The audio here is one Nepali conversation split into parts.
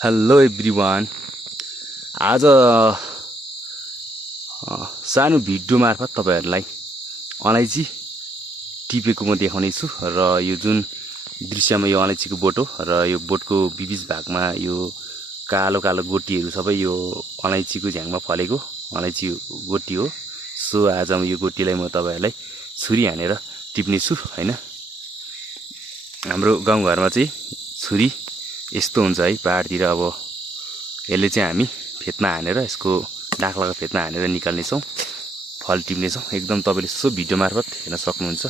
Hello everyone. आज सानो भिडियो मार्फत तपाईहरुलाई अलैँची टिपेको म देखाउने छु र यो जुन दृश्यमा यो अलैँचीको बोट हो र यो बोटको बिबिच भागमा यो कालो कालो गोटीहरु सबै यो अलैँचीको झ्याङमा फलेको अलैँची गोटी हो। सो आज म यो गोटीलाई म तपाईहरुलाई छुरी हानेर टिप्ने छु हैन। हाम्रो गाउँघरमा चाहिँ छुरी यस्तो हुन्छ है। पहाडतिर अब यसले चाहिँ हामी फेदमा हानेर यसको डाक्लाको फेदमा हानेर निकाल्ने छौं, फल टिप्ने छौं। एकदम तपाईले सो भिडियो मार्फत हेर्न सक्नुहुन्छ।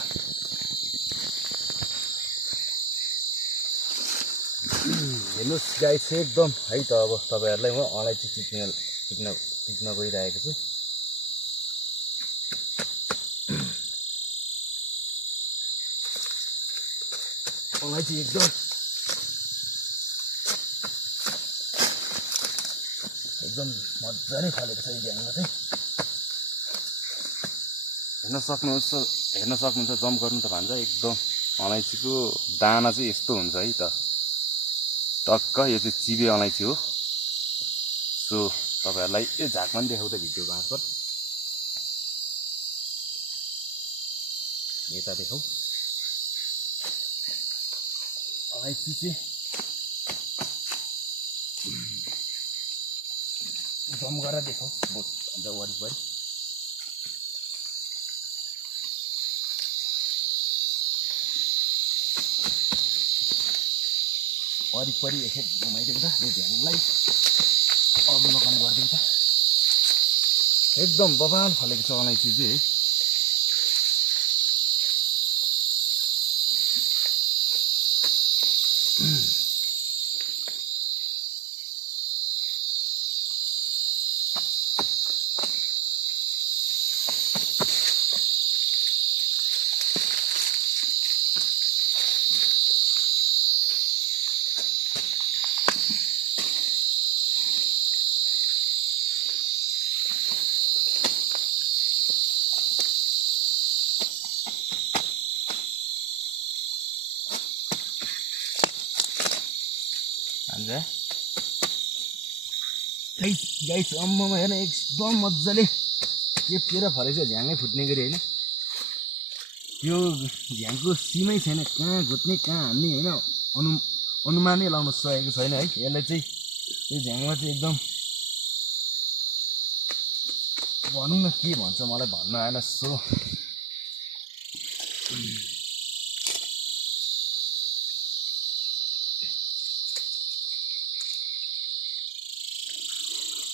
हेर्नुस् गाइस, एकदम है त। अब तपाईहरुलाई म अलैँची टिप्न गइरहेको छु। अलैँची एकदम मजाले फलेको छ यो झ्याङमा चाहिँ। हेर्न सक्नुहुन्छ जम गर्नु त भन्छ। एकदम अलैँचीको दाना चाहिँ यस्तो हुन्छ है त। टक्क यो चाहिँ चिबे अलैँची हो। सो तपाईहरुलाई यो झाकमा पनि देखाउँदै भिडियो मार्फत यता देखाउ। अलैँची चाहिँ जम गरेर देखाउ बोट अन्त वरिपरि। वरिपरि यसो घुमाइदिउँ त यो झ्याङलाई अवलोकन गरिदिउँ त। एकदम बबाल फलेको छ अलैँची चाहिँ है। गाइस अम्ममा हेर्न एकदम मजाले चेपेर फलेको छ। झ्याङै फुट्ने गरी हैन। यो झ्याङको सीमै छैन, कहाँ घुट्ने कहाँ हान्ने हैन, अनुमानै लाउन सकेको छैन है। यसलाई चाहिँ यो झ्याङमा चाहिँ एकदम भनौँ न के भन्छ मलाई भन्न आएन। सो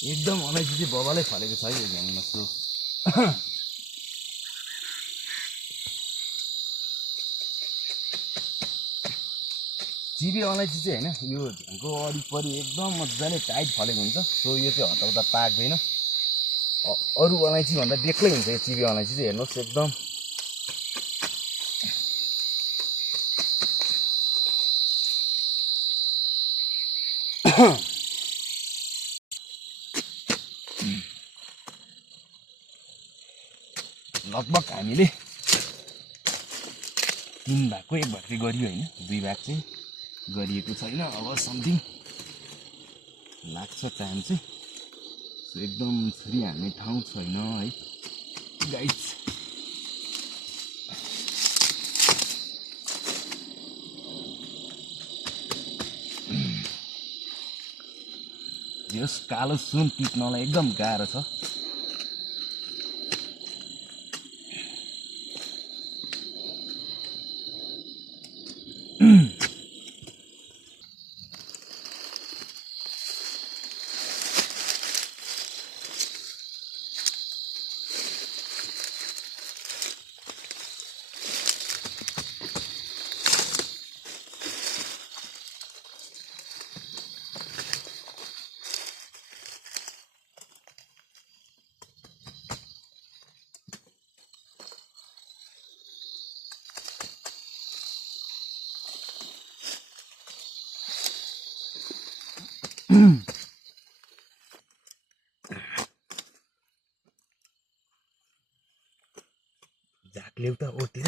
एकदम अलैँची चाहिँ बबालै फलेको छ है यो झ्याङमा। सो चिबे अलैँची चाहिँ हैन, यो झ्याङको वरिपरि एकदम मजाले टाइट फलेको हुन्छ। सो यो चाहिँ हताउँदा पाक्दैन। अरू अलैँची भन्दा बेग्लै हुन्छ यो चिबे अलैँची चाहिँ। हेर्नुहोस् एकदम लगभग हामीले 3 भागको 1 भाग चाहिँ गरियो हैन, 2 भाग चाहिँ गरिएको छैन। अब समथिङ लाग्छ टाइम चाहिँ। एकदम छुरी हान्ने ठाउँ छैन है गाइस। यस कालो सुन टिप्नलाई एकदम गाह्रो छ। झाक ल्याउ त ओतिर।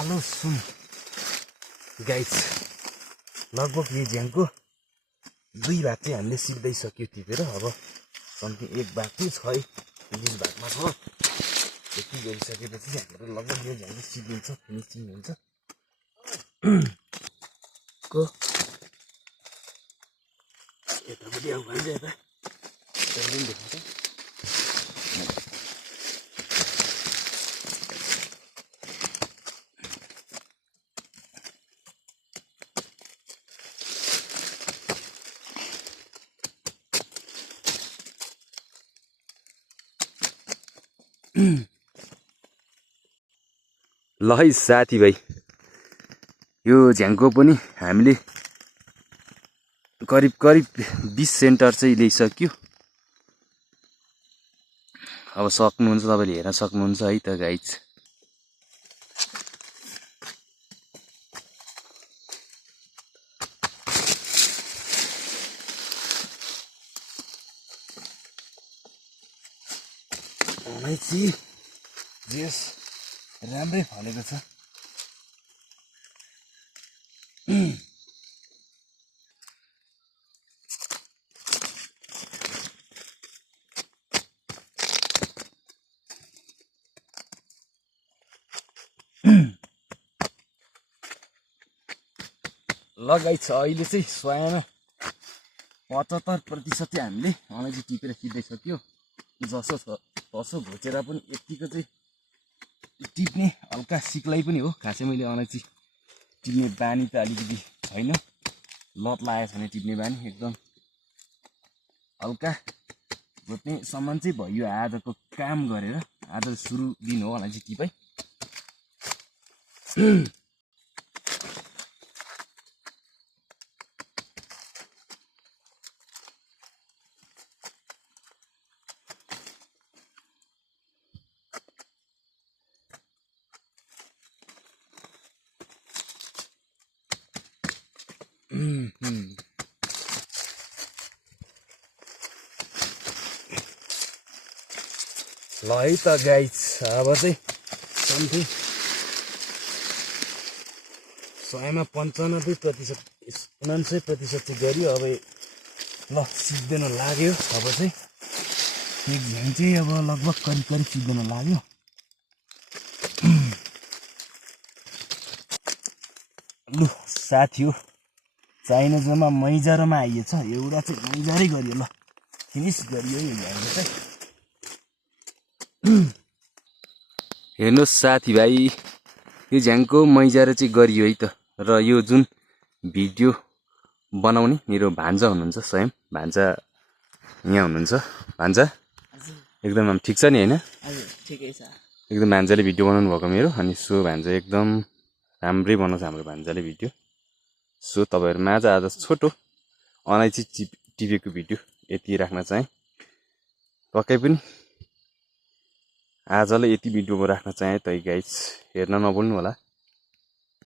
कालो सुन गाइस लगभग यो झ्याङको 2 भाग चाहिँ हामीले सिक्दैसक्यो टिपेर अब समथिङ 1 भाग चाहिँ छ है 20 भागमा छ यति गरिसकेपछि हामीहरू लगभग यो झ्याङ सिद्धिन्छ फिनिसिङ हुन्छ को यतापट्टि अब भन्छ यता पनि देखाउँछ ल है साथीभाइ यो झ्याङको पनि हामीले करिब 20 सेन्टर चाहिँ ल्याइसक्यो अब सक्नुहुन्छ तपाईले हेर्न सक्नुहुन्छ है त गाइज अलैँची जेस राम्रै फलेको छ लगाइछ अहिले चाहिँ 75% चाहिँ हामीले अलैँची टिपेर सिद्धिसक्यो जसो छ तसो घोचेर पनि यतिको चाहिँ टिप्ने हल्का सिक्लै पनि हो खासै मैले अलैँची टिप्ने बानी त अलिकति छैन लत लागेको छैन टिप्ने बानी एकदम हल्का घोट्ने सम्म चाहिँ भयो आजको काम गरेर आज सुरु दिन हो अलैँची टिपाइ ल है त गाइज अब चाहिँ समथिङ 100मा 95% 99% चाहिँ गऱ्यो अब ल सिक्दैन लाग्यो अब चाहिँ एक झ्याङ चाहिँ अब लगभग करिब सिक्दैन लाग्यो लु साथी हो चाहिने जम्मा मैजारोमा आइएछ एउटा चाहिँ मैजारै गरियो ल फिनिस गरियो यो झ्याङले चाहिँ हेर्नुहोस् साथीभाइ यो झ्याङको मैजारो चाहिँ गरियो है त र यो जुन भिडियो बनाउने मेरो भान्जा हुनुहुन्छ स्वयं भान्जा यहाँ हुनुहुन्छ भान्जा एकदम ठिक छ नि हैन ठिकै छ एकदम भान्जाले भिडियो बनाउनु भएको मेरो अनि सो भान्जा एकदम राम्रै बनाउँछ हाम्रो भान्जाले भिडियो सो तपाईहरुमा आज छोटो अलैँची टिपेको भिडियो यति राख्न चाहे पक्कै पनि आजलाई यति भिडियो राख्न चाहे त गाइस हेर्न नभुल्नु होला।